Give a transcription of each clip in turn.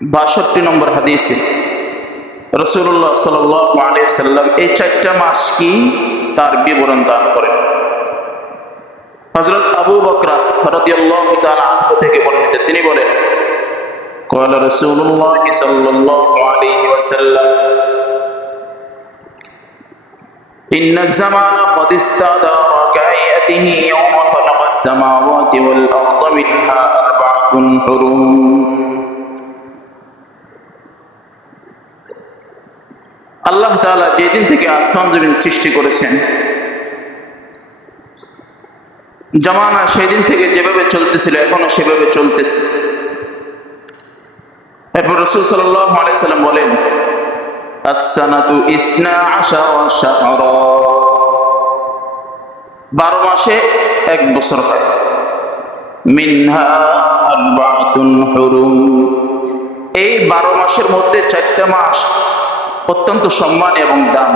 62 নম্বর হাদিসে রাসূলুল্লাহ সাল্লাল্লাহু আলাইহি ওয়াসাল্লাম এই 4টা মাস কি তার বিবরণ দান করেন। হযরত আবু বকর রাদিয়াল্লাহু তাআলা আনহু থেকে বর্ণিত, তিনি বলেন, قال رسول الله صلى الله عليه وسلم إن الزمان قد استدار كهيئته يوم خلق السماوات والأرض منها أربعة حرم আল্লাহ তাআলা যেদিন থেকে আসমান জমিন সৃষ্টি করেছেন, জামানা সেদিন থেকে যেভাবে চলতেছিল এখনো সেভাবে চলতেছে। এরপর রাসূল সাল্লাল্লাহু আলাইহি সাল্লাম বলেন, as-sanatu isna ashara shahra, 12 মাসে 1 বছর হয়। মিনহা আরবাআতুন হুরুম, এই 12 মাসের মধ্যে 4টা মাস অত্যন্ত সম্মান এবং দাম।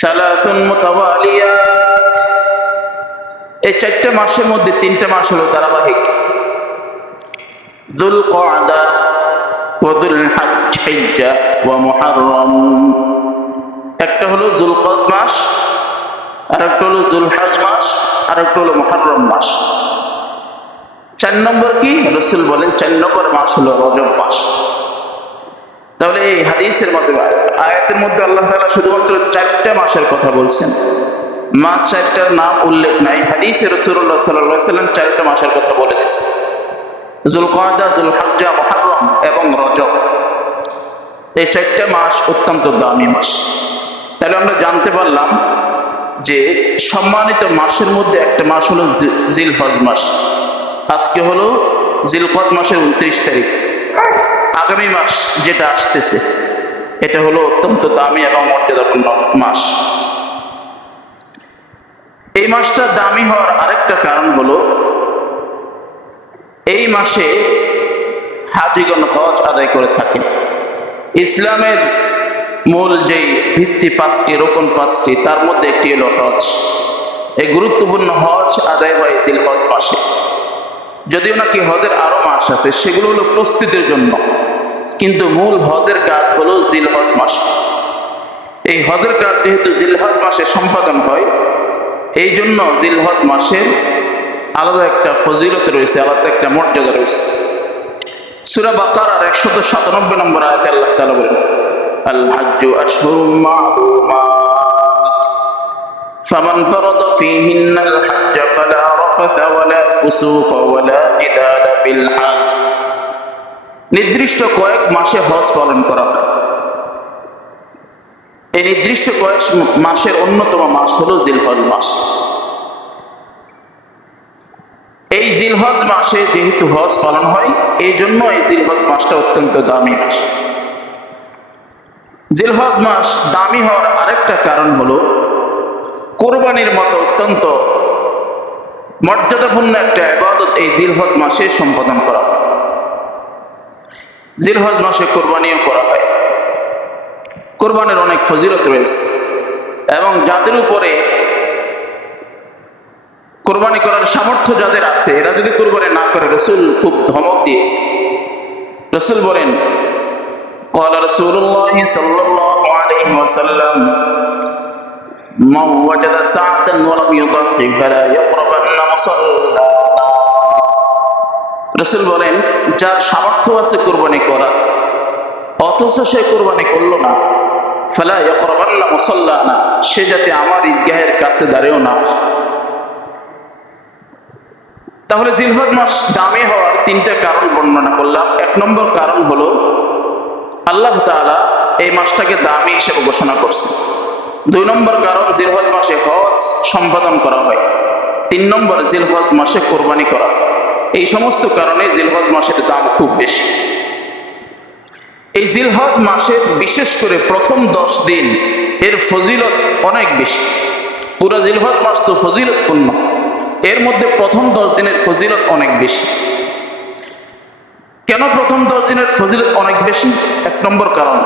সালাসুন মুতাওয়ালিয়াত, এই 4টা মাসের মধ্যে 3টা মাস হলো ধারাবাহিক। যুল কআদা ওয়া যুল হিজ্জা ওয়া মুহররম, একটা হলো যুলকদ মাস, আর একটা হলো যুলহজ মাস, আর একটা হলো মুহররম মাস। 4 নম্বর কি? রাসূল বলেন 4 নম্বর মাস হলো রজব মাস। তাহলে এই হাদিসের মধ্যে, আয়াতের মধ্যে আল্লাহ তাআলা শুধুমাত্র 4টা মাসের কথা বলছেন, মাস 4টার নাম উল্লেখ নাই। হাদিসে রাসূলুল্লাহ সাল্লাল্লাহু আলাইহি ওয়াসাল্লাম 4টা মাসের কথা বলে দিয়েছেন, যুলকআদা, যুলহিজ্জা, মুহররম এবং রজব। এই 4টা মাস অত্যন্ত দামি মাস। তাহলে আমরা জানতে পারলাম যে সম্মানিত মাসের মধ্যে একটা মাস হলো জিলহজ মাস। আজকে হলো জিলকদ মাসের 29 তারিখ। আগামী মাস যেটা আসতেছে এটা হলো অত্যন্ত দামি এবং মর্যাদাপূর্ণ মাস। এই মাসটা দামি হওয়ার আরেকটা কারণ হলো এই মাসে হাজিগণ হজ আদায় করে থাকেন। ইসলামের মূল যেই ভিত্তি 5টি, রোকন 5টি, তার মধ্যে একটি হলো হজ। এই গুরুত্বপূর্ণ হজ আদায় হয় জিলহজ মাসে। যদিও নাকি হজের আরো মাস আছে, সেগুলো হলো প্রস্তুতির জন্য, কিন্তু মূল হজের কাজ হলো জিলহজ মাস। এই হজের কাজ যেহেতু জিলহজ মাসে সম্পাদন হয়, এই জন্য জিলহজ মাসের আলাদা একটা ফজিলত রয়েছে, আলাদা একটা মর্যাদা রয়েছে। সূরা বাকারার 197 নম্বর আয়াতে আল্লাহ তাআলা বলেন, আল হাজ্জু আশহুরুম মা'লুমাত ফামান ফারাদা ফীহিন্নাল হাজ্জ ফালা রাফাসা ওয়ালা ফুসুকা ওয়ালা জিদালা ফিল হজ, নির্দিষ্ট কয়েক মাসে হজ পালন করা হয়। এই নির্দিষ্ট কয়েক মাসের অন্যতম মাস হলো জিলহজ মাস। এই জিলহজ মাসে যেহেতু হজ পালন হয়, এই জন্য এই জিলহজ মাসটা অত্যন্ত দামি মাস। জিলহজ মাস দামি হওয়ার আরেকটা কারণ হলো কোরবানির মতো অত্যন্ত মর্যাদাপূর্ণ একটা ইবাদত এই জিলহজ মাসে সম্পাদন করা হয়। জিলহজ মাসে কোরবানিও করা হয়। কোরবানির অনেক ফজিলত রয়েছে, এবং যাদের উপরে কোরবানি করার সামর্থ্য যাদের আছে, এরা যদি কোরবানি না করে, রাসূল খুব ধমক দিয়েছে। রাসূল বলেন, قال رسول الله صلى الله عليه وسلم من وجد ساعة ولم يضحي فلا يقربن مصلانا, রাসূল বলেন, যার সামর্থ্য আছে কোরবানি করা অথচ সে কোরবানি করলো না, ফালা ইয়াকরাবান্না মুসাল্লানা, সে যাতে আমার ঈদগাহের কাছে দাঁড়িয়েও না। তাহলে জিলহজ মাস দামি হওয়ার 3টা কারণ বর্ণনা করলাম। 1 নম্বর কারণ হলো আল্লাহ তাআলা এই মাসটাকে দামি হিসেবে ঘোষণা করছেন। 2 নম্বর কারণ, জিলহজ মাসে হজ সম্পাদন করা হয়। 3 নম্বর, জিলহজ মাসে কোরবানি করা। এই সমস্ত কারণে জিলহজ মাসের দাম খুব বেশি। এই জিলহজ মাসের বিশেষ করে প্রথম 10 দিন এর ফজিলত অনেক বেশি। পুরো জিলহজ মাস তো ফজিলতপূর্ণ, এর মধ্যে প্রথম 10 দিনের ফজিলত অনেক বেশি। কেন প্রথম 10 দিনের ফজিলত অনেক বেশি? 1 নম্বর কারণ,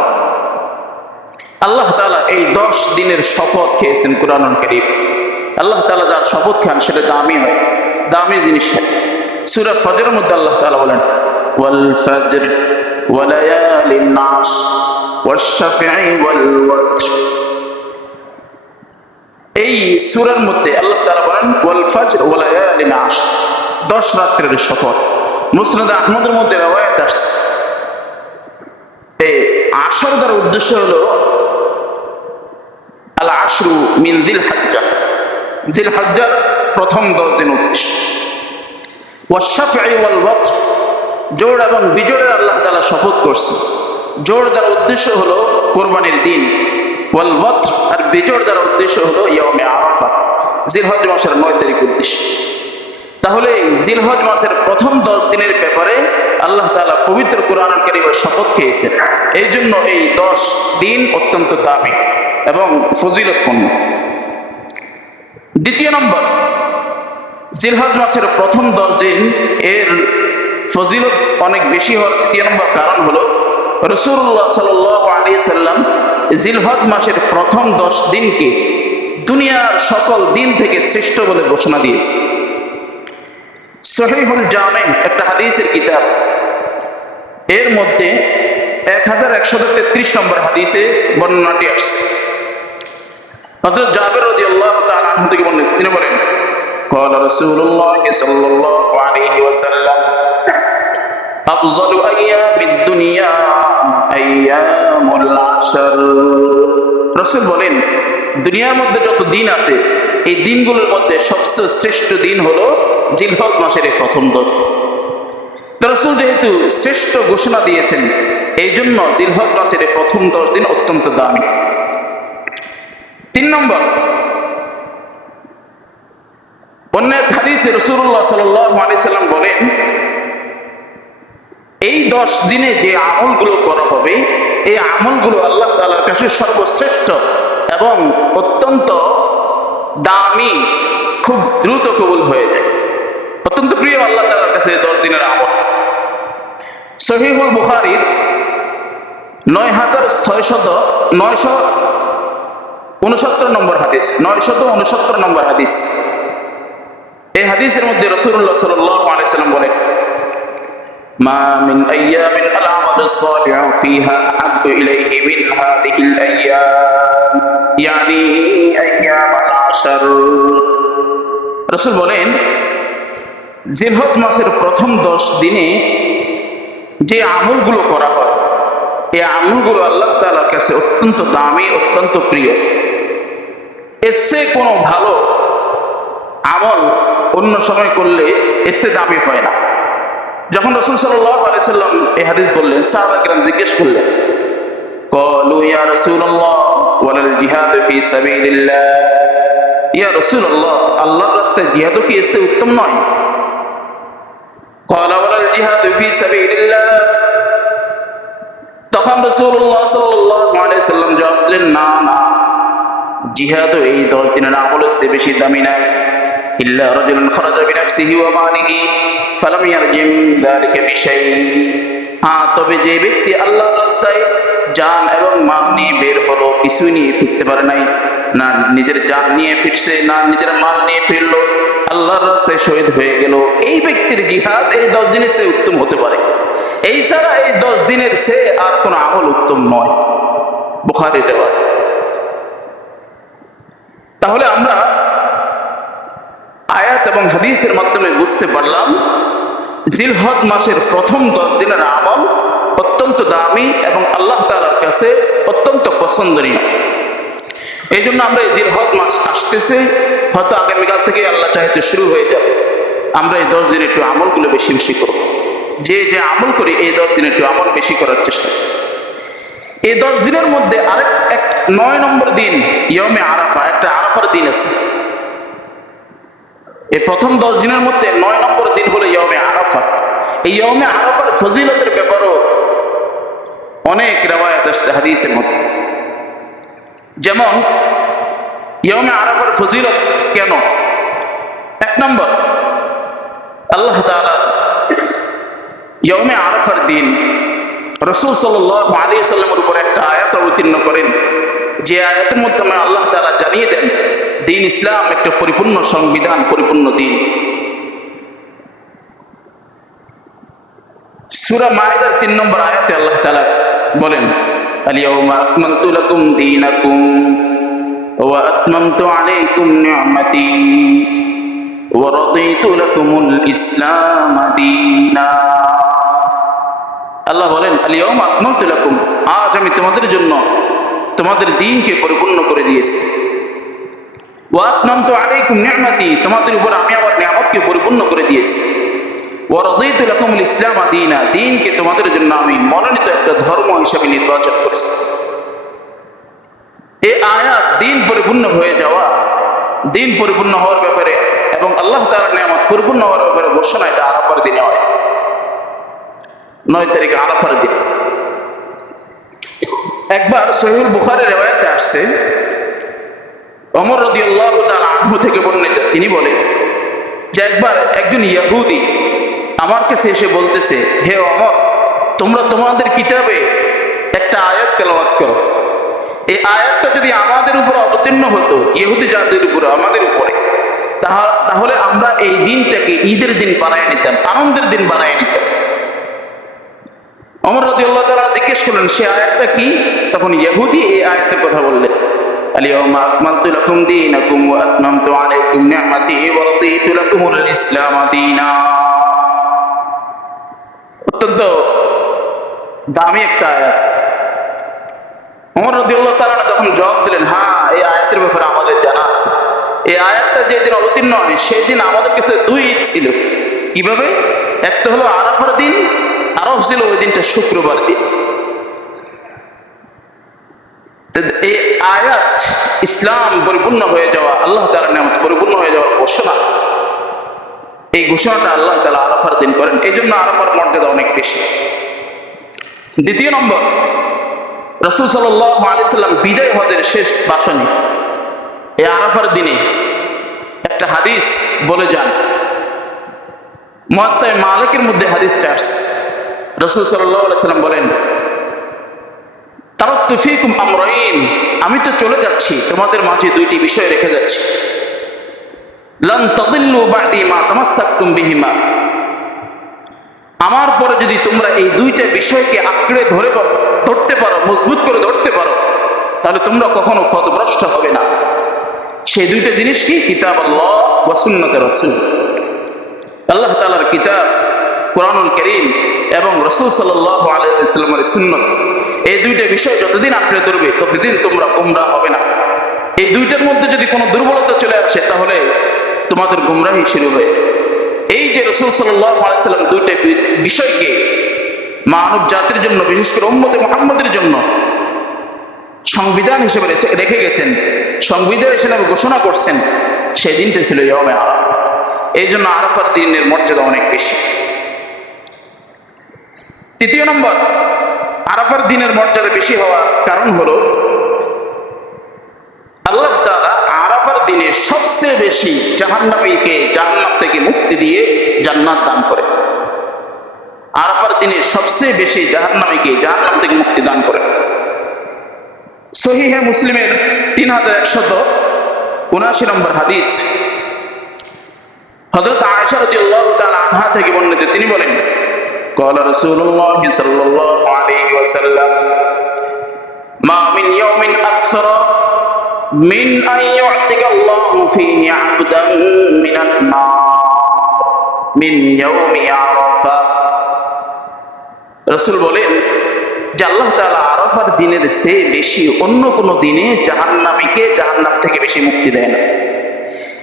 আল্লাহ তাআলা এই 10 দিনের শপথ খেয়েছেন কুরআনুল কারীম। আল্লাহ তাআলা যার শপথ খান সেটা দামি হয়, দামি জিনিস হয়। সূরা ফজরের মধ্যে আল্লাহ তাআলা বলেন, ওয়াল ফাজর ওয়া লায়ালিন আশর ওয়াশ-শাফঈ ওয়াল ওয়াতর। এই সূরার মধ্যে আল্লাহ তাআলা বলেন ওয়াল ফাজর ওয়া লায়ালিন আশর, 10 রাত্রের শপথ। মুসনাদ আহমদের মধ্যে রওয়ায়াত আসছে। এই আশর দ্বারা উদ্দেশ্য হলো আল আশরু মিন যিল হজ্জা, যিল হজ্জার প্রথম 10 দিন উদ্দেশ্য। ওয়াশ-শাফঈ ওয়াল ওয়াতর, জোড় এবং বিজোড়ের আল্লাহ তাআলা শপথ করছে। জোড় দ্বারা উদ্দেশ্য হলো কোরবানির দিন, ওয়াল ওয়াতর আর বিজোড় দ্বারা উদ্দেশ্য হলো ইয়াউমে আরাফা, জিলহজ মাসের 9 তারিখ উদ্দেশ্য। তাহলে জিলহজ মাসের প্রথম 10 দিনের ব্যাপারে আল্লাহ তাআলা পবিত্র কোরআনুল কারীমের শপথ খেয়েছেন। এই জন্য এই 10 দিন অত্যন্ত দামি এবং ফজিলতপূর্ণ। দ্বিতীয় নম্বর, জিলহজ মাসের প্রথম 10 দিন এর ফজিলত অনেক বেশি হওয়ার তৃতীয় নম্বর কারণ হলো রাসূলুল্লাহ সাল্লাল্লাহু আলাইহি সাল্লাম জিলহজ মাসের প্রথম 10 দিনকে দুনিয়ার সকল দিন থেকে শ্রেষ্ঠ বলে ঘোষণা দিয়েছে। সহিহুল জামি' একটা হাদিসের কিতাব, এর মধ্যে 1133 নম্বর হাদিসে বর্ণনাটি আসছে। হযরত জাবের রাদিয়াল্লাহু তাআলা আনহু থেকে বলেন, তিনি বলেন قال رسول الله صلى الله عليه وسلم أفضل أيام الدنيا أيام العشر। রাসূল বলেন দুনিয়ার মধ্যে যত দিন আছে এই দিনগুলোর মধ্যে সবচেয়ে শ্রেষ্ঠ দিন হলো জিলহজ মাসের প্রথম 10 দিন। তো রাসূল যেহেতু শ্রেষ্ঠ ঘোষণা দিয়েছেন, এই জন্য জিলহজ মাসের প্রথম 10 দিন অত্যন্ত দামি। 3 নম্বর, অন্য এক হাদিসে রাসূলুল্লাহ সাল্লাল্লাহু আলাইহি সাল্লাম বলেন এই 10 দিনে যে আমলগুলো করা হবে এই আমলগুলো আল্লাহ তাআলার কাছে সর্বশ্রেষ্ঠ এবং অত্যন্ত দামি, খুব দ্রুত কবুল হয়ে যায়, অত্যন্ত প্রিয় আল্লাহ তাআলার কাছে 10 দিনের আমল। সহিহুল বুখারীর 969 নম্বর হাদিস, 969 নম্বর হাদিস। এই হাদিসের মধ্যে রাসূলুল্লাহ সাল্লাল্লাহু আলাইহি সাল্লাম বলেন মা মিন আইয়ামিন আল আমালুস সালিহু ফিহা আহাব্বু ইলাইহি মিন হাযিহিল আইয়াম ইয়ানি আইয়ামুল আশর। রাসূল বলেন জিলহজ মাসের প্রথম 10 দিনে যে আমলগুলো করা হয় এই আমলগুলো আল্লাহ তাআলার কাছে অত্যন্ত দামি, অত্যন্ত প্রিয়। এর চেয়ে কোনো ভালো আমল অন্য সময় করলে এর চেয়ে দামি হয় না। যখন রাসূল সাল্লাল্লাহু আলাইহি সাল্লাম এই হাদিস বললেন, সাহাবায়ে কেরাম জিজ্ঞেস করলেন, ক্বালু ইয়া রাসূলুল্লাহ ওয়ালাল জিহাদ ফি সাবিলিল্লাহ, ইয়া রাসূলুল্লাহ আল্লাহর রাস্তায় জিহাদও কি এর চেয়ে উত্তম নয়? ক্বালা ওয়ালাল জিহাদ ফি সাবিলিল্লাহ। তখন রাসূলুল্লাহ সাল্লাল্লাহু আলাইহি সাল্লাম জবাব দিলেন, না না, জিহাদও এই 10 দিনের আমলের চেয়ে বেশি দামি না। ইল্লা রাজুলুন খারাজা বিনাফসিহি ওয়া মালিহি ফালাম ইয়ারজিম যালিকা বিশাই। তবে যে ব্যক্তি আল্লাহর রাস্তায় জান এবং মাল নিয়ে বের হলো, কিছুই নিয়ে ফিরতে পারে নাই, না নিজের জান নিয়ে ফিরছে না নিজের মাল নিয়ে ফিরলো, আল্লাহর রাস্তায় শহীদ হয়ে গেল, এই ব্যক্তির জিহাদ এই 10 দিনের চেয়ে উত্তম হতে পারে। এই ছাড়া এই 10 দিনের চেয়ে আর কোনো আমল উত্তম নয়। বুখারীর রিওয়ায়াত। তাহলে আমরা আয়াত এবং হাদিসের মাধ্যমে বুঝতে পারলাম জিলহজ মাসের প্রথম 10 দিনের আমল অত্যন্ত দামি এবং আল্লাহ তাআলার কাছে অত্যন্ত পছন্দনীয়। এই জন্য আমরা এই জিলহজ মাস আসতেছে, হয়তো আগামীকাল থেকে আল্লাহ চাইতে শুরু হয়ে যাবে, আমরা এই 10 দিনে একটু আমলগুলো বেশি বেশি করব। যে যে আমল করি এই 10 দিনে একটু আমল বেশি করার চেষ্টা করি। এই 10 দিনের মধ্যে আরেক 9 নম্বর দিন ইয়াউমে আরাফা, একটা আরাফার দিন আছে। এই প্রথম 10 দিনের মধ্যে 9 নম্বর দিন হলো ইয়াউমে আরাফা। এই ইয়াউমে আরাফার ফজিলতের ব্যাপারেও অনেক রিওয়ায়াত আছে হাদিসের মধ্যে। যেমন ইয়াউমে আরাফার ফজিলত কেন? 1 নম্বর, আল্লাহ তাআলা ইয়াউমে আরাফার দিন রাসূল সাল্লাল্লাহু আলাইহি ওয়াসাল্লামের উপর একটা আয়াত অবতীর্ণ করেন, যে আয়াতের মাধ্যমে আল্লাহ তাআলা জানিয়ে দেন দিন ইসলাম একটা পরিপূর্ণ সংবিধান, পরিপূর্ণ দিন। সূরা মাইদার 3 নম্বর আয়াতে আল্লাহ তাআলা বলেন, আল-ইয়াওমা আকমালতু লাকুম দীনাকুম ওয়া আতমামতু আলাইকুম নি'মাতি ওয়া রাদিতু লাকুমুল ইসলাম দীনা। আল্লাহ বলেন, আল-ইয়াওমা আকমালতু লাকুম, আজ আমি তোমাদের জন্য তোমাদের দ্বীনকে পরিপূর্ণ করে দিয়েছি। ওয়া আতমামতু আলাইকুম নি'মাতি, তোমাদের উপর আমি আমার নিয়ামতকে পরিপূর্ণ করে দিয়েছি। ওয়া রাদিতু লাকুমুল ইসলাম দীনা, দ্বীনকে তোমাদের জন্য আমি মনোনীত একটা ধর্ম হিসেবে নির্বাচন করেছি। এই আয়াত দ্বীন পরিপূর্ণ হয়ে যাওয়া, দ্বীন পরিপূর্ণ হওয়ার ব্যাপারে এবং আল্লাহ তাআলার নিয়ামত পরিপূর্ণ হওয়ার ব্যাপারে ঘোষণা এটা আরাফার দিনে হয়। 9 তারিখে আরাফার দিন। একবার সহিহ বুখারীর riwayate আসছে, ওমর রাদিয়াল্লাহু তাআলা আনহু থেকে বর্ণিত, তিনি বলেন যে একবার একজন ইহুদি আমার কাছে এসে বলতেছে, হে ওমর, তোমরা তোমাদের কিতাবে একটা আয়াত তেলাওয়াত করো, এই আয়াতটা যদি আমাদের উপর অবতীর্ণ হতো, ইহুদি জাতির উপর, আমাদের উপরে, তাহলে আমরা এই দিনটাকে ঈদের দিন বানায় নিতাম, আনন্দের দিন বানায় নিতাম। ওমর রাদিয়াল্লাহু তাআলা জিজ্ঞেস করলেন, সে আয়াতটা কি? তখন ইহুদি এই আয়াতের কথা বললেন, আল-ইয়াওমা আকমালতু লাকুম দীনাকুম ওয়া আতমামতু আলাইকুম নি'মাতি ওয়া রাদিতু লাকুমুল ইসলাম দীনা। অত্যন্ত দামি একটা আয়াত। ওমর রাদিয়াল্লাহু তাআলা তখন জবাব দিলেন, হ্যাঁ, এই আয়াতের ব্যাপারে আমাদের জানা আছে। এই আয়াতটা যেদিন অবতীর্ণ হয় সেই দিন আমাদের কাছে 2 ঈদ ছিল। কিভাবে? একটা হলো আরাফার দিন, আরো ছিল ওই দিনটা শুক্রবার দিন। এই আয়াত ইসলাম পরিপূর্ণ হয়ে যাওয়া, আল্লাহ তাআলার নিয়ামত পরিপূর্ণ হয়ে যাওয়ার ঘোষণা। এই ঘোষণাটা আল্লাহ তাআলা আরাফার দিন করেন, এই জন্য আরাফার মর্যাদা অনেক বেশি। দ্বিতীয় নম্বর, রাসূল সাল্লাল্লাহু আলাইহি সাল্লাম বিদায় হজের শেষ ভাষণে এই আরাফার দিনে একটা হাদিস বলে যান। মুয়াত্তা মালিকের মধ্যে হাদিসটা আসছে। রাসূল সাল্লাল্লাহু আলাইহি সাল্লাম বলেন, তারাকতু ফীকুম আমরাইন, আমি তো চলে যাচ্ছি, তোমাদের মাঝে 2টি বিষয় রেখে যাচ্ছি। লান তাদিল্লু বা'দি মা তামাসসাকতুম বিহিমা, আমার পরে যদি তোমরা এই 2টা বিষয়কে আঁকড়ে ধরতে পারো, মজবুত করে ধরতে পারো, তাহলে তোমরা কখনো পথভ্রষ্ট হবে না। সেই 2টা জিনিস কি? কিতাব আল্লাহ ওয়া সুন্নাতে রাসূল, আল্লাহ তাআলার কিতাব কোরআনুল কারীম এবং রাসূল সাল্লাল্লাহু আলাইহি ওয়াসাল্লামের সুন্নাত। এই 2টা বিষয় যতদিন আঁকড়ে ধরবে ততদিন তোমরা গোমরাহ হবে না। এই 2টার মধ্যে যদি কোনো দুর্বলতা চলে আসে তাহলে তোমাদের গোমরাহি শুরু হয়। এই যে রাসূল সাল্লাল্লাহু আলাইহি ওয়াসাল্লাম 2টা বিষয়কে মানব জাতির জন্য, বিশেষ করে উম্মতে মুহাম্মাদের জন্য সংবিধান হিসেবে রেখে গেছেন, সংবিধান হিসেবে ঘোষণা করছেন, সেই দিনটা ছিল ইয়াউমে আরাফা। এই জন্য আরাফার দিনের মর্যাদা অনেক বেশি। তৃতীয় নম্বর, আরাফার দিনের মর্যাদা বেশি হওয়ার কারণ হলো আল্লাহ তাআলা আরাফার দিনে সবচেয়ে বেশি জাহান্নামীকে জান্নাত থেকে মুক্তি দিয়ে জান্নাত দান করে। আরাফার দিনে সবচেয়ে বেশি জাহান্নামীকে জাহান্নাম থেকে মুক্তি দান করে। সহিহে মুসলিমের 3179 নম্বর হাদিস, হযরত আয়েশা রাদিয়াল্লাহু তাআলা আনহা থেকে বর্ণিত, তিনি বলেন, قال رسول الله صلى الله عليه وسلم ما من يوم أكثر من أن يعتق الله فيه عبدا من النار من يوم عرفة। রাসূল বলেন যে আল্লাহ তাআলা আরাফার দিনের চেয়ে বেশি অন্য কোনো দিনে জাহান্নামীকে জাহান্নাম থেকে বেশি মুক্তি দেয় না।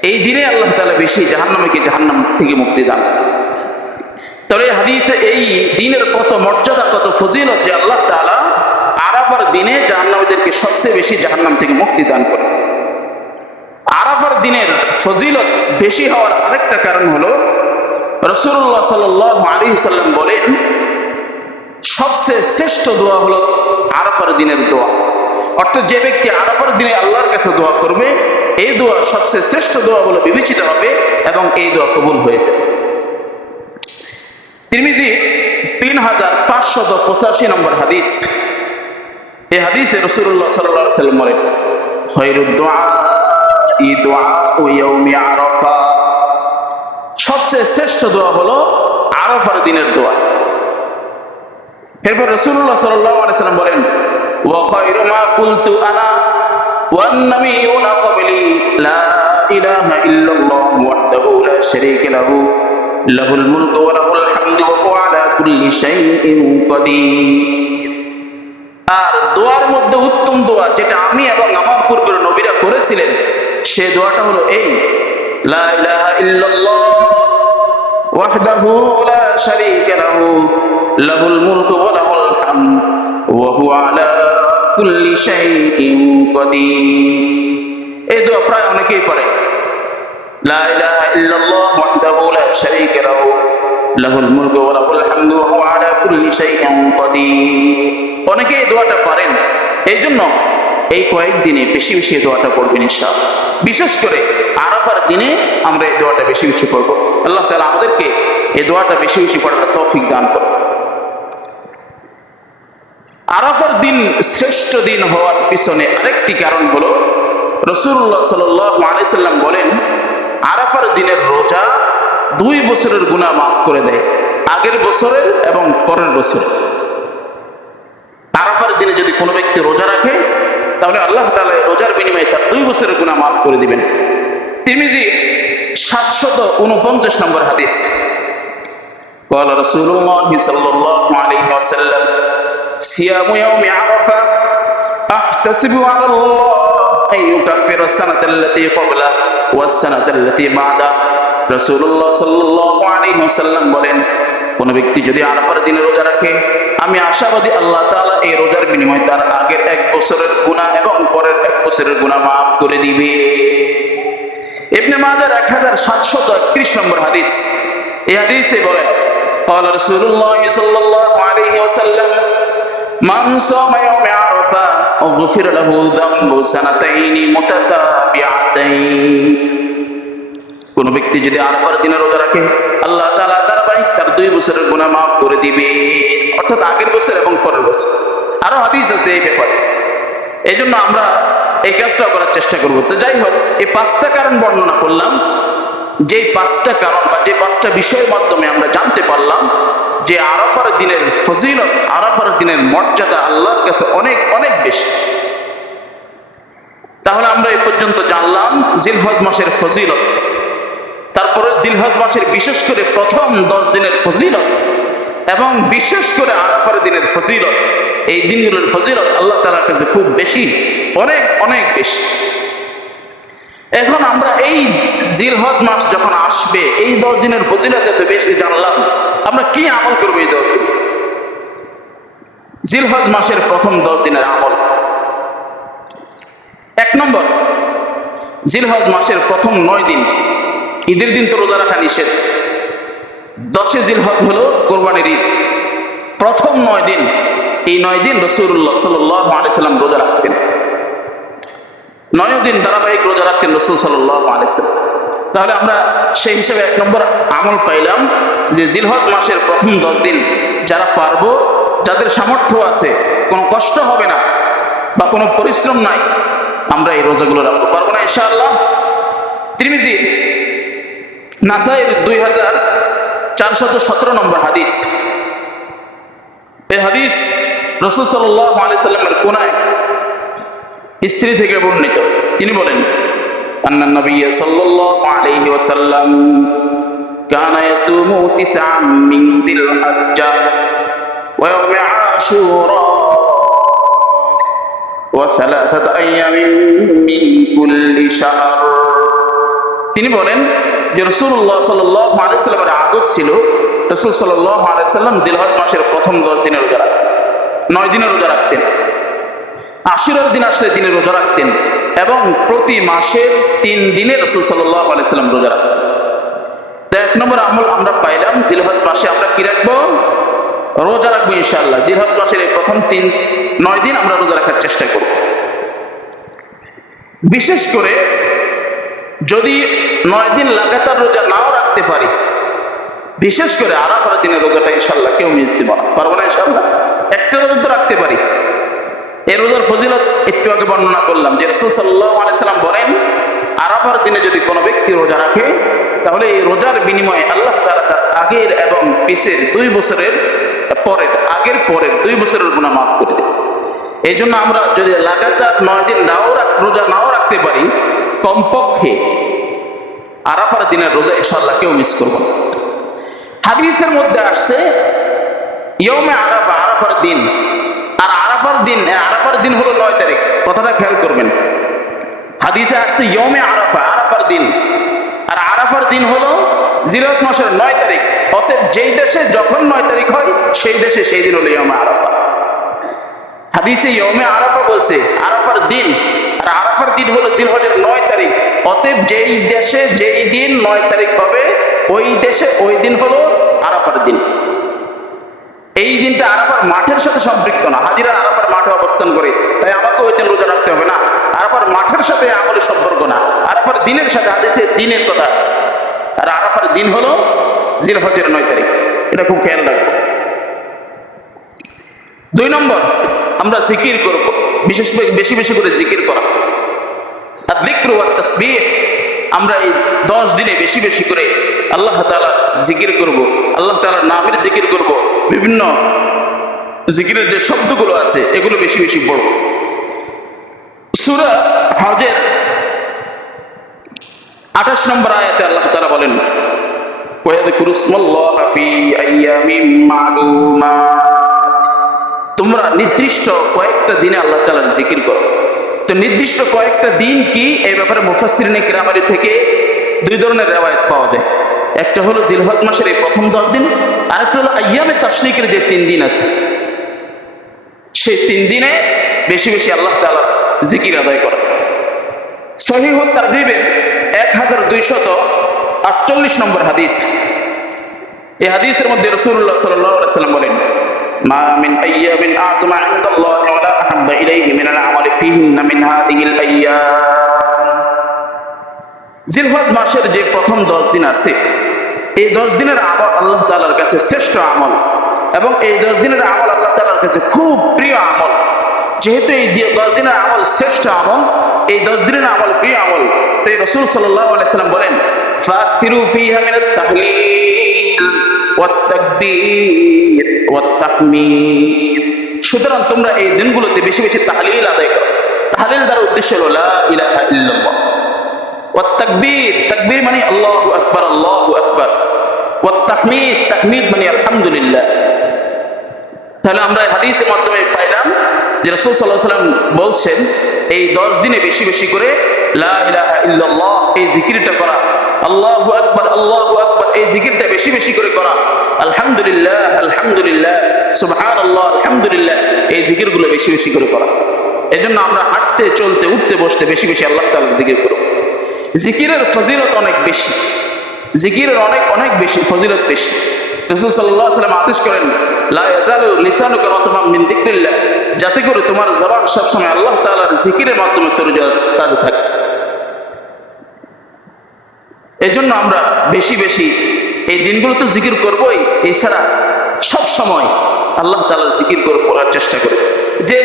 এই দিনে আল্লাহ তাআলা বেশি জাহান্নামীকে জাহান্নাম থেকে মুক্তি দান। তাহলে হাদিসে এই দিনের কত মর্যাদা, কত ফজিলত যে আল্লাহ তাআলা আরাফার দিনে জাহান্নামীদেরকে সবচেয়ে বেশি জাহান্নাম থেকে মুক্তি দান করে। আরাফার দিনের ফজিলত বেশি হওয়ার আরেকটা কারণ হলো রাসূলুল্লাহ সাল্লাল্লাহু আলাইহি ওয়াসাল্লাম বলেন, সবচেয়ে শ্রেষ্ঠ দোয়া হলো আরাফার দিনের দোয়া। অর্থাৎ যে ব্যক্তি আরাফার দিনে আল্লাহর কাছে দোয়া করবে, এই দোয়া সবচেয়ে শ্রেষ্ঠ দোয়া বলে বিবেচিত হবে এবং এই দোয়া কবুল হয়ে যাবে। তিরমিজি 3585 নম্বর হাদিস, এই হাদিসে রাসূলুল্লাহ সাল্লাল্লাহু আলাইহি ওয়াসাল্লাম বলেন, খায়রুদ দুআই দুআউ ইয়াউমি আরাফা, সবচেয়ে শ্রেষ্ঠ দোয়া হলো আরাফার দিনের দোয়া। এরপর রাসূলুল্লাহ সাল্লাল্লাহু আলাইহি সাল্লাম বলেন, ওয়া খায়রু মা কুলতু আনা ওয়ান নাবিয়্যুনা ক্বাবলি লা ইলাহা ইল্লাল্লাহু ওয়াহদাহু লা শারীকা লাহু লাহুল মুলকু ওয়া লাহুল হামদু ওয়া হুয়া আলা কুল্লি শাইইন কাদির। আর দোয়ার মধ্যে উত্তম দোয়া যেটা আমি এবং আমার পূর্বের নবীরা করেছিলেন, সে দোয়াটা হলো এই, লা ইলাহা ইল্লাল্লাহ ওয়াহদাহু লা শারীকা লাহু লাহুল মুলকু ওয়া লাহুল হামদ ওয়া হুয়া আলা কুল্লি শাইইন কাদির। এই দোয়া প্রায় অনেকেই করে, লা ইলাহা ইল্লাল্লাহ ওয়াহদাহু লা শারীকা লাহু লাহুল মুলকু ওয়া লাহুল হামদু ওয়া হুয়া আলা কুল্লি শাইইন কাদির। অনেকে এই দোয়াটা পারেন, এই জন্য এই কয়েকদিনে বেশি বেশি এই দোয়াটা পড়বেন ইনশাআল্লাহ। বিশেষ করে আরাফার দিনে আমরা এই দোয়াটা বেশি বেশি পড়ব। আল্লাহ তাআলা আমাদেরকে এই দোয়াটা বেশি বেশি পড়ার তৌফিক দান করুন। আরাফার দিন শ্রেষ্ঠ দিন হওয়ার পিছনে আরেকটি কারণ হলো, রাসূলুল্লাহ সাল্লাল্লাহু আলাইহি সাল্লাম বলেন, আরাফার দিনের রোজা 2 বছরের গুনাহ মাফ করে দেয়, আগের বছরের এবং পরের বছরের। আরাফার দিনে যদি কোনো ব্যক্তি রোজা রাখে, তাহলে আল্লাহ তাআলা রোজার বিনিময়ে তার 2 বছরের গুনাহ মাফ করে দিবেন। তিরমিজি 749 নম্বর হাদিস, قال رسول الله صلى الله عليه وسلم صيام يوم عرفة أحتسب على الله أن يكفر السنة التي قبله والسنة التي بعده। রাসূলুল্লাহ সাল্লাল্লাহু আলাইহি ওয়াসাল্লাম বলেন, কোন ব্যক্তি যদি আরাফার দিনে রোজা রাখে, আমি আশাবাদী আল্লাহ তাআলা এই রোজার বিনিময়ে তার আগের 1 বছরের গুনাহ এবং পরের 1 বছরের গুনাহ মাফ করে দিবে। ইবনে মাজাহ 1731 নম্বর হাদিস, এই হাদিসে বলেন, قال رسول الله صلى الله عليه وسلم من صام يوم عرفة غفر له ذنب سنتين متتابعتين। কোন ব্যক্তি যদি আরাফার দিনে রোজা রাখে, আল্লাহ তাআলা ধারাবাহিক তার 2 বছরের গুনাহ মাফ করে দিবে, অর্থাৎ আগের বছর এবং পরের বছর। আরো হাদিস আছে এই ব্যাপারে, এই জন্য আমরা এই কাজটা করার চেষ্টা করব। তো যাই হোক, এই 5টা কারণ বর্ণনা করলাম, যে 5টা কারণ বা যে 5টা বিষয়ের মাধ্যমে আমরা জানতে পারলাম যে আরাফার দিনের ফজিলত, আরাফার দিনের মর্যাদা আল্লাহর কাছে অনেক অনেক বেশি। তাহলে আমরা এই পর্যন্ত জানলাম জিলহজ মাসের ফজিলত, তারপরে জিলহজ মাসের বিশেষ করে প্রথম 10 দিনের ফজিলত, এবং বিশেষ করে আরাফার দিনের ফজিলত। এই দিনগুলোর ফজিলত আল্লাহ তাআলার কাছে খুব বেশি, অনেক অনেক বেশি। এখন আমরা এই জিলহজ মাস যখন আসবে, এই 10 দিনের ফজিলত এত বেশি জানলাম, আমরা কি আমল করবো এই 10 দিন? জিলহজ মাসের প্রথম 10 দিনের আমল, 1 নম্বর, জিলহজ মাসের প্রথম 9 দিন, ঈদের দিন তো রোজা রাখা নিষেধ। 10 জিলহজ হলো কোরবানির ঈদ, প্রথম 9 দিন, এই 9 দিন রাসূলুল্লাহ সাল্লাল্লাহু আলাইহি সাল্লাম রোজা রাখতেন। 9 দিন ধারাবাহিক রোজা রাখতেন রাসূল সাল্লাল্লাহু আলাইহি সাল্লাম। তাহলে আমরা সেই হিসেবে 1 নম্বর আমল পাইলাম যে জিলহজ মাসের প্রথম 10 দিন যারা পারবো, যাদের সামর্থ্য আছে, কোনো কষ্ট হবে না বা কোনো পরিশ্রম নাই, আমরা এই রোজাগুলো রাখবো, পারবো না ইনশাআল্লাহ? তিরমিজি নাসাইর 2417 নম্বর হাদিস, এই হাদিস রাসূল সাল্লাল্লাহু আলাইহি সাল্লামের কোন এক স্ত্রী থেকে বর্ণিত। তিনি বলেন, আন্না নবী সাল্লাল্লাহু আলাইহি ওয়াসাল্লাম কানা ইয়াসুমু 9 মিন দিল হজ্জা ওয়া ইয়াউম আশুরা ওয়া 3 আইয়ামিন মিন কুল্লি শাহর। তিনি বলেন যে রাসূলুল্লাহ সাল্লাল্লাহু আলাইহি সাল্লামের আদত ছিল, রাসূল সাল্লাল্লাহু আলাইহি সাল্লাম জিলহজ মাসের প্রথম 10 দিনের রোজা রাখতেন, 9 দিনের রোজা রাখতেন, আশুরার দিন আসলে তিনি রোজা রাখতেন, এবং প্রতি মাসের 3 দিনে রাসূল সাল্লাল্লাহু আলাইহি সাল্লাম রোজা রাখতেন। তো 1 নম্বর আমল আমরা পাইলাম, জিলহজ মাসে আমরা কি রাখবো? রোজা রাখবো ইনশাআল্লাহ। জিলহজ মাসের এই প্রথম 9 দিন আমরা রোজা রাখার চেষ্টা করব। বিশেষ করে যদি 9 দিন লাগাতার রোজা নাও রাখতে পারি, বিশেষ করে আরাফার দিনের রোজাটা ইনশাআল্লাহ কেউ মিস দিব না, পারবো না ইনশাআল্লাহ? একটা রোজা তো রাখতে পারি। এই রোজার ফজিলত একটু আগে বর্ণনা করলাম যে রাসূল সাল্লাল্লাহু আলাইহি সাল্লাম বলেন, আরাফার দিনে যদি কোনো ব্যক্তি রোজা রাখে, তাহলে এই রোজার বিনিময়ে আল্লাহ তাআলা তার আগের এবং পিছের 2 বছরের পরের, আগের পরের 2 বছরের গুনাহ মাফ করে দেয়। এই জন্য আমরা যদি লাগাতার 9 দিন রোজা নাও রাখতে পারি, কমপক্ষে আরাফার দিনের রোজা ইনশাআল্লাহ কেউ মিস করব না। হাদিসের মধ্যে আসছে ইয়মে আরাফা, আরাফার দিন। আর আরাফার দিন হলো 9 তারিখ, কথাটা খেয়াল করবেন। হাদিসে আসছে ইয়মে আরাফা, আরাফার দিন। আর আরাফার দিন হলো জিলহজ মাসের 9 তারিখ। অতএব যেই দেশে যখন 9 তারিখ হয় সেই দেশে সেই দিন হলো ইয়মে আরাফা। হাদিসে ইয়মে আরাফা বলছে আরাফার দিন, আর আরাফার দিন হলো জিলহজের 9 তারিখ। অতএব যেই দেশে যেই দিন 9 তারিখ হবে ওই দেশে ওই দিন হলো আরাফার দিন। এই দিনটা আরাফার মাঠের সাথে সম্পৃক্ত না। হাজিরা আরাফার মাঠে অবস্থান করে, তাই আমাকে ওই দিন রোজা রাখতে হবে না। আরাফার মাঠের সাথে আমলের সম্পর্ক না, আরাফার দিনের সাথে। হাদিসে দিনের কথা আসছে। আর আরাফার দিন হলো জিলহজের 9 তারিখ। এটা খুব খেয়াল রাখবো। 2 নম্বর, আমরা জিকির করব, বেশি বেশি করে জিকির করা। আর যিকরু ওয়াত তাসবিহ, আমরা এই 10 দিনে বেশি বেশি করে আল্লাহ তাআলা জিকির করব, আল্লাহ তাআলার নামের জিকির করব। বিভিন্ন জিকিরের যে শব্দগুলো আছে এগুলো বেশি বেশি পড়ব। সূরা হজের 28 নম্বর আয়াতে আল্লাহ তাআলা বলেন, ওয়াযকুরু ইসমাল্লাহি ফি আইয়ামিন মা'লুমাত, তোমরা নির্দিষ্ট কয়েকটা দিনে আল্লাহ তাআলার জিকির করো। তো নির্দিষ্ট কয়েকটা দিন কি, এই ব্যাপারে মুফাসসিরিনে কিরামের থেকে 2 ধরনের রিওয়ায়াত পাওয়া যায়। একটা হলো জিলহজ মাসের এই প্রথম 10 দিন, আরেকটা হলো আইয়ামে তাশরিকের যে 3 দিন আছে, সেই 3 দিনে বেশি বেশি আল্লাহ তাআলার জিকির আদায় করা। সহিহুত তারগীবের 1248 নম্বর হাদিস। এই হাদিসের মধ্যে রাসূলুল্লাহ সাল্লাল্লাহু আলাইহি ওয়াসাল্লাম বলেন, মা মিন আইয়ামিন আ'যামা ইনদাল্লাহি ওয়া লা আহাব্বা ইলাইহি মিনাল আমালি ফীহিন্না মিন হাযিহিল আইয়াম। জিলহজ মাসের যে প্রথম 10 দিন আছে, এই 10 দিনের আমল আল্লাহ তাআলার কাছে শ্রেষ্ঠ আমল, এবং এই 10 দিনের আমল আল্লাহ তাআলার কাছে খুব প্রিয় আমল। যেহেতু এই 10 দিনের আমল শ্রেষ্ঠ আমল, এই 10 দিনের আমল প্রিয় আমল, তাই রাসূল সাল্লাল্লাহু আলাইহি ওয়াসাল্লাম বলেন, ফাকসিরু ফীহা মিনাত তাহলিল ওয়াত তাকবীর ওয়াত তাহমিদ। সুতরাং তোমরা এই দিনগুলোতে বেশি বেশি তাহলিল আদায় করো। তাহলিল দ্বারা উদ্দেশ্য হলো লা ইলাহা ইল্লাল্লাহ। ওয়াত তাকবীর, তাকবীর মানে আল্লাহু আকবার, আল্লাহু আকবার। ওয়াত তাহমিদ, তাহমিদ মানে আলহামদুলিল্লাহ। তাহলে আমরা হাদিসের মাধ্যমে পাইলাম যে রাসূল সাল্লাল্লাহু আলাইহি ওয়াসাল্লাম বলছেন এই 10 দিনে বেশি বেশি করে লা ইলাহা ইল্লাল্লাহ এই জিকিরটা করা, আল্লাহু আকবার, আল্লাহু আকবার এই জিকিরটা বেশি বেশি করে করা, আলহামদুলিল্লাহ, আলহামদুলিল্লাহ, সুবহানাল্লাহ, আলহামদুলিল্লাহ এই জিকিরগুলো বেশি বেশি করে করা। এজন্য আমরা হাঁটতে চলতে উঠতে বসতে বেশি বেশি আল্লাহ তাআলার জিকির করব। জিকিরের ফজিলত অনেক বেশি, জিকিরের অনেক অনেক বেশি ফজিলত বেশি। রাসূল সাল্লাল্লাহু আলাইহি ওয়াসাল্লাম আদেশ করেন, লা ইয়াজালু লিসানুকা রাতবাম মিন যিকরিল্লাহ, যাতে করে তোমার জবান সব সময় আল্লাহ তাআলার জিকিরের মাধ্যমে তরতাজা থাকে। এজন্য আমরা বেশি বেশি এই দিনগুলোতে জিকির করবই, এছাড়া সব সময় আল্লাহ তাআলার জিকির করার চেষ্টা করি। যে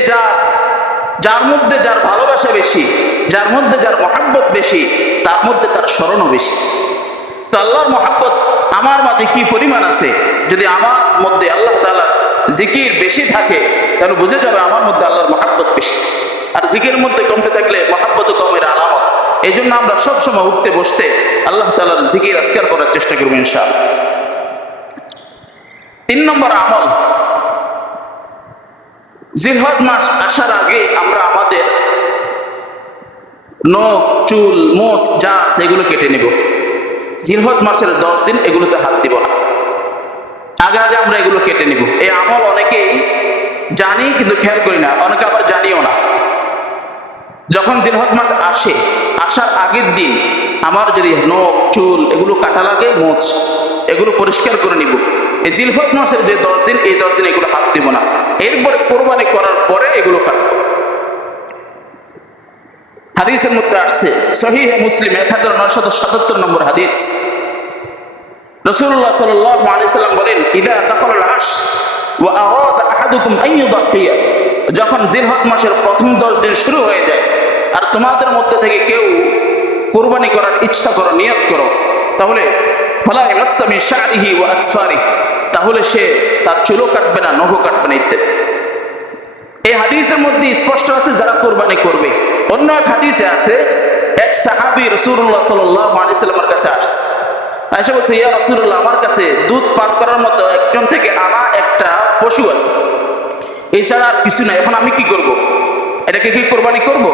যার মধ্যে যার ভালোবাসা বেশি, যার মধ্যে যার মহাব্বত বেশি, তার মধ্যে তার স্মরণও বেশি। তো আল্লাহর মহাব্বত আমার মাঝে কি পরিমাণ আছে, যদি আমার মধ্যে আল্লাহ তাআলার জিকির বেশি থাকে তাহলে বুঝে যাবে আমার মধ্যে আল্লাহর মহাব্বত বেশি। আর জিকিরের মধ্যে কমতে থাকলে মহাব্বত কমের আলামত। এই জন্য আমরা সবসময় উঠতে বসতে আল্লাহ তাআলার জিকির আজকার করার চেষ্টা করবো ইনশাআল্লাহ। 3 নম্বর আমল, জিলহজ মাস আসার আগে আমরা আমাদের নখ, চুল, মোচ যা আছে এগুলো কেটে নেব। জিলহজ মাসের 10 দিন এগুলোতে হাত দিব না, আগে আগে আমরা এগুলো কেটে নিব। এই আমল অনেকেই জানি কিন্তু খেয়াল করি না, অনেকে আবার জানিও না। যখন জিলহজ মাস আসে, আসার আগের দিন আমার যদি নখ, চুল এগুলো কাটা লাগে, মোচ এগুলো পরিষ্কার করে নিব। এই জিলহজ মাসের যে 10 দিন, এই 10 দিন এগুলো হাত দিব না। এরপরে কোরবানি করার পরে এগুলো কাটব। হাদিসের মধ্যে আসছে সহিহ মুসলিম 1977 নম্বর হাদিস, রাসূলুল্লাহ সাল্লাল্লাহু আলাইহি ওয়াসাল্লাম বলেন, ইযা দাখালাল আশ ওয়া আরাদা আহাদুকুম আন ইউদাহিয়া, যখন জিলহজ মাসের প্রথম 10 দিন শুরু হয়ে যায় আর তোমাদের মধ্যে থেকে কেউ কুরবানি করার ইচ্ছা করো, নিয়ত করো, তাহলে ফালা ইয়ামাসসা মিন শা'রিহি ওয়া আসফারিহি, তাহলে সে তার চুলও কাটবে না, নখও কাটবে না ইত্যাদি। এই হাদিসের মধ্যে স্পষ্ট আছে যারা কোরবানি করবে। অন্য এক হাদিসে আছে, এক সাহাবী রাসূলুল্লাহ সাল্লাল্লাহু আলাইহি সাল্লামের কাছে আসছে, আয়েশা বলছে, ইয়া রাসূলুল্লাহ, আমার কাছে দুধ পান করার মতো একজন থেকে আনা একটা পশু আছে, এছাড়া আর কিছু নাই, এখন আমি কি করব? এটাকে কি কোরবানি করব?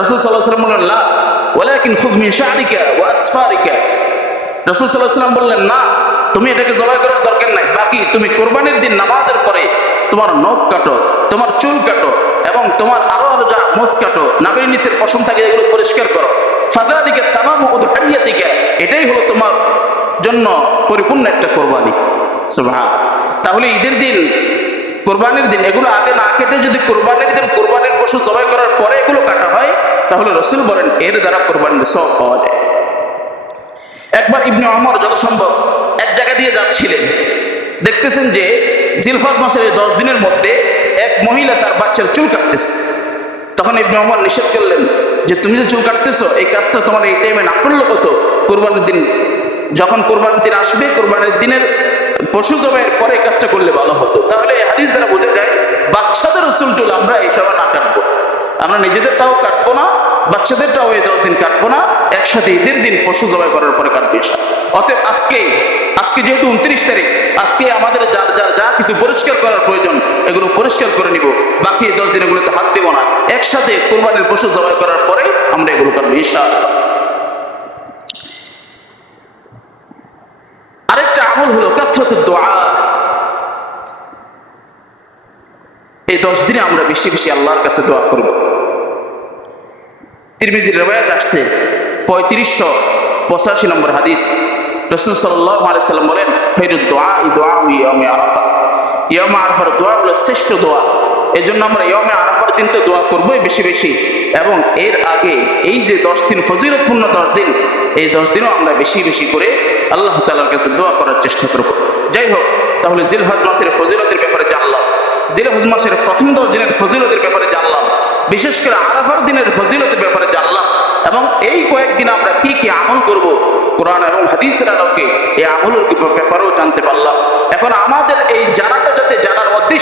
রাসূল সাল্লাল্লাহু আলাইহি ওয়াসাল্লাম বললেন, লা ওয়ালাকিন খুয মিন শা'রিকা ওয়া আসফারিকা। রাসূল সাল্লাল্লাহু আলাইহি ওয়াসাল্লাম বললেন, না, তুমি এটাকে জবাই করার দরকার নাই, বাকি তুমি কোরবানির দিন নামাজের পরে তোমার নখ কাটো, তোমার চুল কাটো এবং তোমার আরো যা মোষ কাটো, নাভির নিচের পশম থাকে এগুলো পরিষ্কার করো। ফাযালিকা তামামু উদহিয়াতিকা, এটাই হলো তোমার জন্য পরিপূর্ণ একটা কোরবানি। সুবহান। তাহলে ঈদের দিন, কোরবানির দিন এগুলো আগে না কেটে যদি কোরবানির দিন কোরবানির পশু জবাই করার পরে এগুলো কাটা হয়, তাহলে রাসূল বলেন এর দ্বারা কোরবানির সওয়াব পাওয়া যায়। একবার ইবনে ওমর যত সম্ভব এক জায়গা দিয়ে যাচ্ছিলেন, দেখতেছেন যে জিলহজ মাসের 10 দিনের মধ্যে এক মহিলা তার বাচ্চার চুল কাটতেছে। তখন ইবনে ওমর নিষেধ করলেন যে তুমি যে চুল কাটতেছো, এই কাজটা তোমার এই টাইমে না করলে কত, কোরবানির দিন যখন কোরবানির দিন আসবে, কোরবানির দিনের পশু জবাইয়ের পরে এই কাজটা করলে ভালো হতো। তাহলে এই হাদিস দ্বারা বোঝা যায় বাচ্চাদের চুল টুল আমরা এই সময় না কাটবো, আমরা নিজেদেরটাও কাটবো না, বাচ্চাদেরটাও এই 10 দিন কাটবো না, একসাথে ঈদের দিন পশু জবাই করার পরে কাটবে। অতএব আজকে যেহেতু 29 তারিখ, আজকে আমাদের যা কিছু পরিষ্কার করার প্রয়োজন এগুলো পরিষ্কার করে নিব, বাকি 10 দিন এগুলোতে হাত দেবো না, একসাথে কোরবানির পশু জবাই করার পরে আমরা এগুলো কাটবো ইনশাআল্লাহ। আরেকটা আমল হলো কাসরাতুদ দুআ। এই 10 দিনে আমরা বেশি বেশি আল্লাহর কাছে দোয়া করব। তিরমিজির riwayat আসছে 3585 নম্বর হাদিস, রাসূল সাল্লাল্লাহু আলাইহি সাল্লাম বলেন, খায়রুদ দুআ দুআউ ইয়াউমে আরাফা। ইয়াউমে আরাফার দোয়া হলো শ্রেষ্ঠ দোয়া। এজন্য আমরা ইয়াউমে আরাফার দিন তো দোয়া করবই বেশি বেশি, এবং এর আগে এই যে 10 দিন ফজিলতপূর্ণ 10 দিন, এই 10 দিনও আমরা বেশি বেশি করে আল্লাহ তাআলার কাছে দোয়া করার চেষ্টা করব। যাই হোক, তাহলে জিলহজ মাসের ফজিলতের ব্যাপারে জানলাম, জিলহজ মাসের প্রথম 10 দিনের ফজিলতের ব্যাপারে জানলাম, বিশেষ করে আরাফার দিনের ফজিলতের ব্যাপারে জানলাম, এবং এই কয়েকদিন আমরা কি কি আমল করব কোরআন এবং হাদিসের আলোকে এই আমলের ব্যাপারেও জানতে পারলাম। এখন আমাদের এই জানাটা যাতে জানার মধ্যে